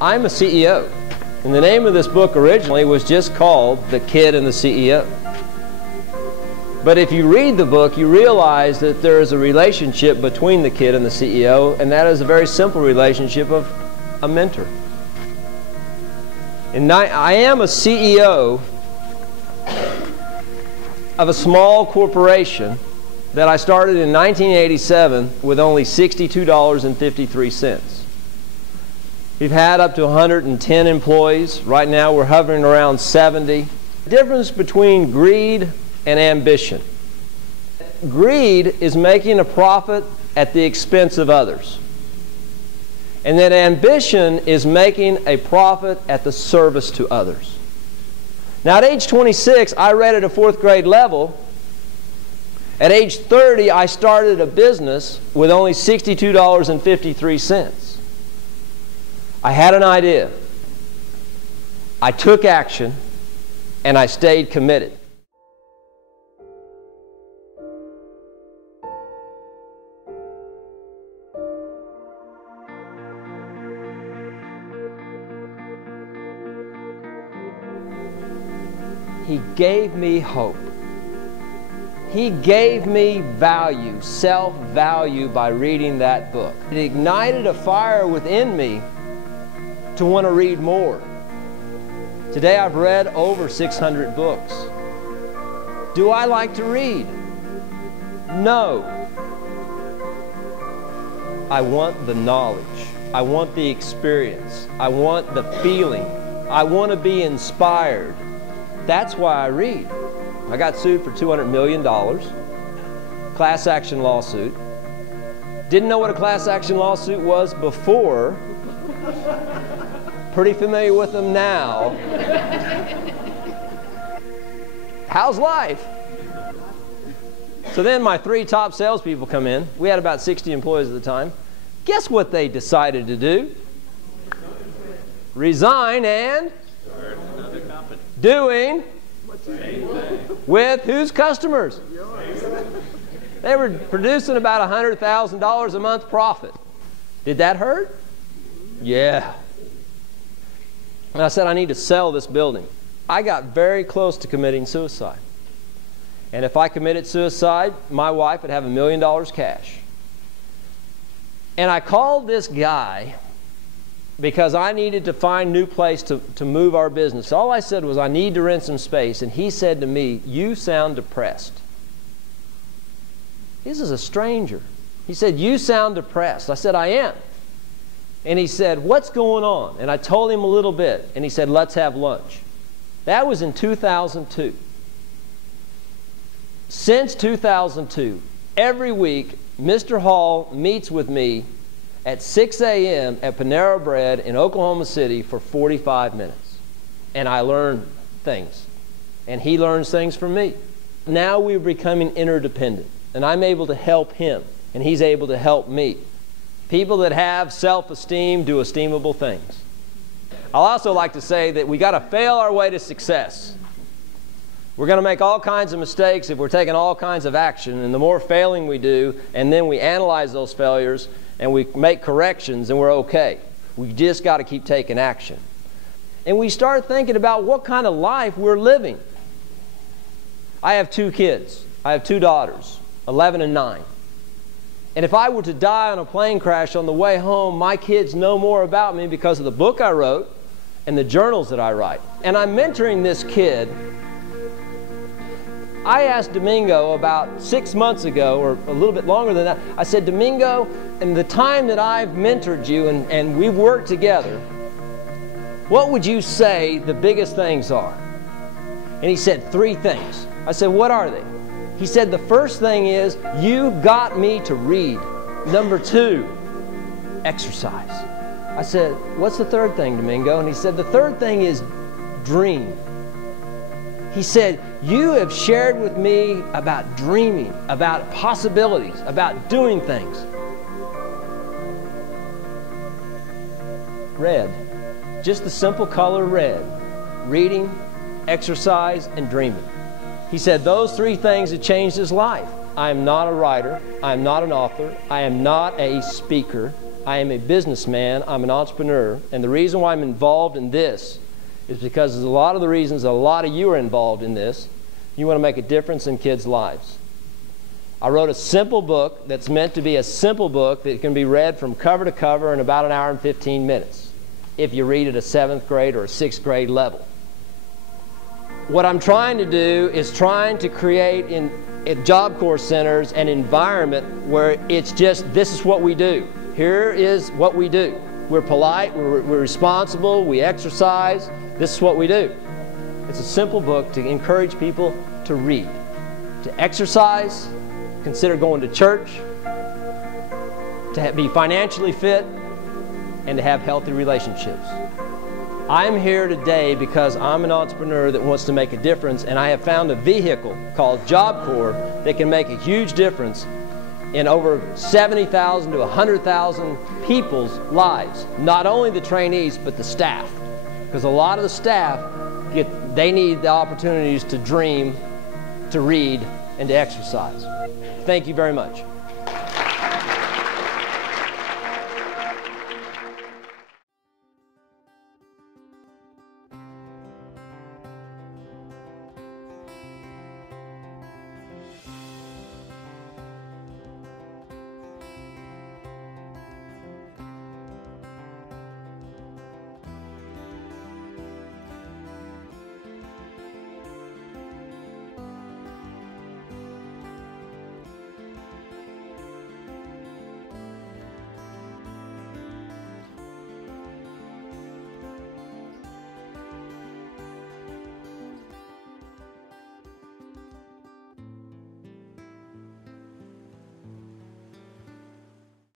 I'm a CEO. And the name of this book originally was just called The Kid and the CEO. But if you read the book, you realize that there is a relationship between the kid and the CEO, and that is a very simple relationship of a mentor. And I am a CEO of a small corporation that I started in 1987 with only $62.53. We've had up to 110 employees. Right now we're hovering around 70. The difference between greed and ambition. Greed is making a profit at the expense of others. And then ambition is making a profit at the service to others. Now at age 26, I read at a 4th grade level. At age 30, I started a business with only $62.53. I had an idea. I took action, and I stayed committed. He gave me hope. He gave me value, self-value, by reading that book. It ignited a fire within me to want to read more. Today I've read over 600 books. Do I like to read? No. I want the knowledge. I want the experience. I want the feeling. I want to be inspired. That's why I read. I got sued for $200 million. Class action lawsuit. Didn't know what a class action lawsuit was before. Pretty familiar with them now. How's life? So then my 3 top salespeople come in. We had about 60 employees at the time. Guess what they decided to do? Resign and start another company. Doing with whose customers? They were producing about $100,000 a month profit. Did that hurt? Yeah. And I said, I need to sell this building. I got very close to committing suicide. And if I committed suicide, my wife would have $1 million cash. And I called this guy because I needed to find a new place to move our business. All I said was, I need to rent some space. And he said to me, you sound depressed. This is a stranger. He said, you sound depressed. I said, I am. And he said, what's going on? And I told him a little bit. And he said, let's have lunch. That was in 2002. Since 2002, every week, Mr. Hall meets with me at 6 a.m. at Panera Bread in Oklahoma City for 45 minutes. And I learn things. And he learns things from me. Now we're becoming interdependent. And I'm able to help him. And he's able to help me. People that have self-esteem do esteemable things. I'll also like to say that we got to fail our way to success. We're going to make all kinds of mistakes if we're taking all kinds of action. And the more failing we do, and then we analyze those failures, and we make corrections, and we're okay. We just got to keep taking action. And we start thinking about what kind of life we're living. I have 2 kids. I have 2 daughters, 11 and 9. And if I were to die on a plane crash on the way home, my kids know more about me because of the book I wrote and the journals that I write. And I'm mentoring this kid. I asked Domingo about 6 months ago, or a little bit longer than that, I said, Domingo, in the time that I've mentored you and we've worked together, what would you say the biggest things are? And he said 3 things. I said, what are they? He said, the first thing is, you got me to read. Number 2, exercise. I said, what's the 3rd thing, Domingo? And he said, the 3rd thing is dream. He said, you have shared with me about dreaming, about possibilities, about doing things. Red. Just the simple color red. Reading, exercise, and dreaming. He said those 3 things have changed his life. I am not a writer. I am not an author. I am not a speaker. I am a businessman, I'm an entrepreneur, and the reason why I'm involved in this is because there's a lot of the reasons that a lot of you are involved in this. You want to make a difference in kids' lives. I wrote a simple book that's meant to be a simple book that can be read from cover to cover in about an hour and 15 minutes if you read at a 7th grade or a 6th grade level. What I'm trying to do is trying to create in Job Corps centers an environment where it's just, this is what we do. Here is what we do. We're polite, we're responsible, we exercise. This is what we do. It's a simple book to encourage people to read, to exercise, consider going to church, to be financially fit, and to have healthy relationships. I'm here today because I'm an entrepreneur that wants to make a difference, and I have found a vehicle called Job Corps that can make a huge difference in over 70,000 to 100,000 people's lives. Not only the trainees, but the staff. Because a lot of the staff, they need the opportunities to dream, to read, and to exercise. Thank you very much.